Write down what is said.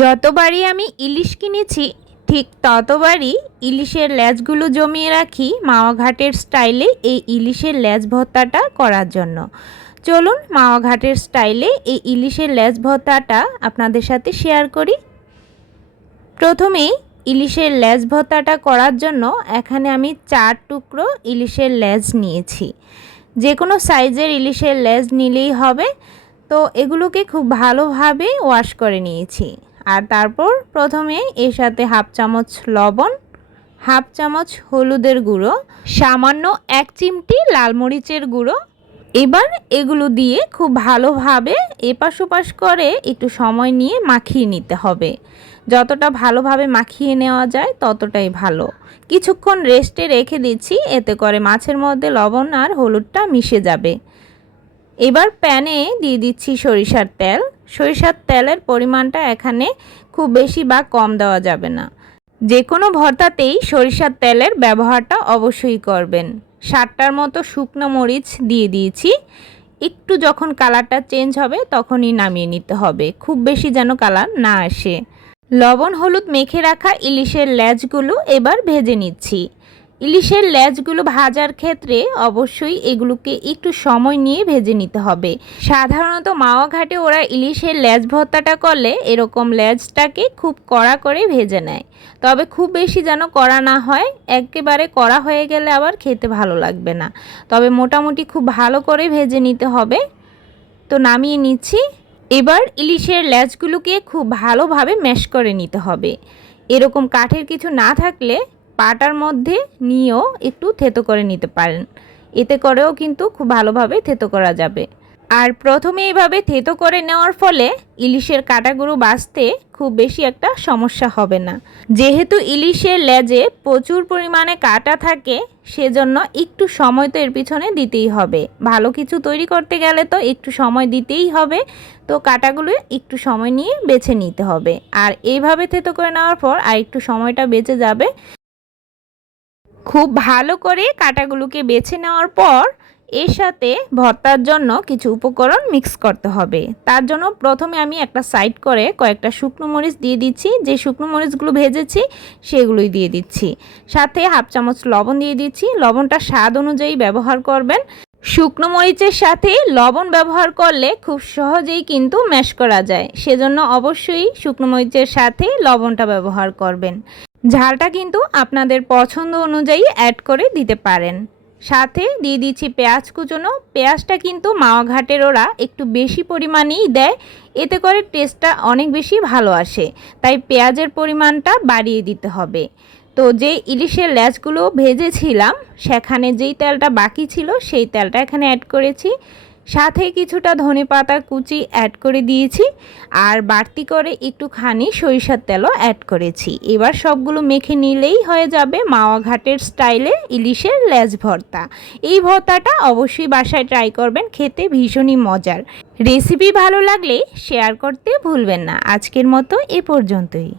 যতবারই আমি ইলিশ কিনেছি, ঠিক ততবারই ইলিশের ল্যাজগুলো জমিয়ে রাখি মাওয়াঘাটের স্টাইলে এই ইলিশের ল্যাজ ভর্তাটা করার জন্য। চলুন মাওয়াঘাটের স্টাইলে এই ইলিশের ল্যাজ ভর্তাটা আপনাদের সাথে শেয়ার করি। প্রথমেই ইলিশের ল্যাজ ভর্তাটা করার জন্য এখানে আমি চার টুকরো ইলিশের ল্যাজ নিয়েছি। যে কোনো সাইজের ইলিশের ল্যাজ নিলেই হবে। তো এগুলোকে খুব ভালোভাবে ওয়াশ করে নিয়েছি। আর তারপর প্রথমে এর সাথে হাফ চামচ লবণ, হাফ চামচ হলুদের গুঁড়ো, সামান্য এক চিমটি লাল মরিচের গুঁড়ো। এবার এগুলো দিয়ে খুব ভালোভাবে এপাশ ওপাশ করে একটু সময় নিয়ে মাখিয়ে নিতে হবে। যতটা ভালোভাবে মাখিয়ে নেওয়া যায় ততটাই ভালো। কিছুক্ষণ রেস্টে রেখে দিচ্ছি, এতে করে মাছের মধ্যে লবণ আর হলুদটা মিশে যাবে। এবার প্যানে দিয়ে দিচ্ছি সরিষার তেল। সরিষার তেলের পরিমাণটা এখানে খুব বেশি বা কম দেওয়া যাবে না। যে কোনো ভর্তাতেই সরিষার তেলের ব্যবহারটা অবশ্যই করবেন। সাতটার মতো শুকনো মরিচ দিয়ে দিয়েছি। একটু যখন কালারটা চেঞ্জ হবে তখনই নামিয়ে নিতে হবে। খুব বেশি যেন কালার না আসে। লবণ, হলুদ মেখে রাখা ইলিশের ল্যাজগুলো এবার ভেজে নিচ্ছি। ইলিশের ল্যাজগুলো ভাজার ক্ষেত্রে অবশ্যই এগুলোকে একটু সময় নিয়ে ভেজে নিতে হবে। সাধারণত মাওয়া ঘাটে ওরা ইলিশের ল্যাজ ভর্তাটা করলে এরকম ল্যাজটাকে খুব কড়া করে ভেজে নেয়। তবে খুব বেশি যেন কড়া না হয়, একেবারে কড়া হয়ে গেলে আবার খেতে ভালো লাগবে না। তবে মোটামুটি খুব ভালো করে ভেজে নিতে হবে। তো নামিয়ে নিচ্ছি। এবার ইলিশের ল্যাজগুলোকে খুব ভালোভাবে ম্যাশ করে নিতে হবে। এরকম কাঠের কিছু না থাকলে পাটার মধ্যে নিয়েও একটু থেতো করে নিতে পারেন। এতে করেও কিন্তু খুব ভালোভাবে থেতো করা যাবে। আর প্রথমে এইভাবে থেতো করে নেওয়ার ফলে ইলিশের কাটাগুলো বাঁচতে খুব বেশি একটা সমস্যা হবে না। যেহেতু ইলিশের লেজে প্রচুর পরিমাণে কাটা থাকে, সেজন্য একটু সময় তো এর পিছনে দিতেই হবে। ভালো কিছু তৈরি করতে গেলে তো একটু সময় দিতেই হবে। তো কাটাগুলো একটু সময় নিয়ে বেছে নিতে হবে। আর এইভাবে থেতো করে নেওয়ার পর আর একটু সময়টা বেঁচে যাবে। খুব ভালো করে কাটাগুলোকে বেছে নেওয়ার পর এর সাথে ভর্তার জন্য কিছু উপকরণ মিক্স করতে হবে। তার জন্য প্রথমে আমি একটা সাইড করে কয়েকটা শুকনো মরিচ দিয়ে দিচ্ছি। যে শুকনো মরিচগুলো ভেজেছি, সেগুলোই দিয়ে দিচ্ছি। সাথে হাফ চামচ লবণ দিয়ে দিচ্ছি। লবণটা স্বাদ অনুযায়ী ব্যবহার করবেন। শুকনো মরিচের সাথে লবণ ব্যবহার করলে খুব সহজেই কিন্তু ম্যাশ করা যায়। সেজন্য অবশ্যই শুকনো মরিচের সাথে লবণটা ব্যবহার করবেন। ঝালটা কিন্তু আপনাদের পছন্দ অনুযায়ী অ্যাড করে দিতে পারেন। সাথে দিয়ে দিচ্ছি পেঁয়াজ কুচোনো। পেঁয়াজটা কিন্তু মাওয়া ঘাটের ওরা একটু বেশি পরিমাণেই দেয়। এতে করে টেস্টটা অনেক বেশি ভালো আসে। তাই পেঁয়াজের পরিমাণটা বাড়িয়ে দিতে হবে। তো যে ইলিশের ল্যাচগুলো ভেজেছিলাম, সেখানে যেই তেলটা বাকি ছিল, সেই তেলটা এখানে অ্যাড করেছি। সাথে কিছুটা ধনে পাতা কুচি অ্যাড করে দিয়েছি, আর বাড়তি করে একটুখানি সরিষার তেলও অ্যাড করেছি। এবার সবগুলো মেখে নিলেই হয়ে যাবে মাওয়া ঘাটের স্টাইলে ইলিশের লেজ ভর্তা। এই ভর্তাটা অবশ্যই বাসায় ট্রাই করবেন, খেতে ভীষণই মজার। রেসিপি ভালো লাগলে শেয়ার করতে ভুলবেন না। আজকের মতো এ পর্যন্তই।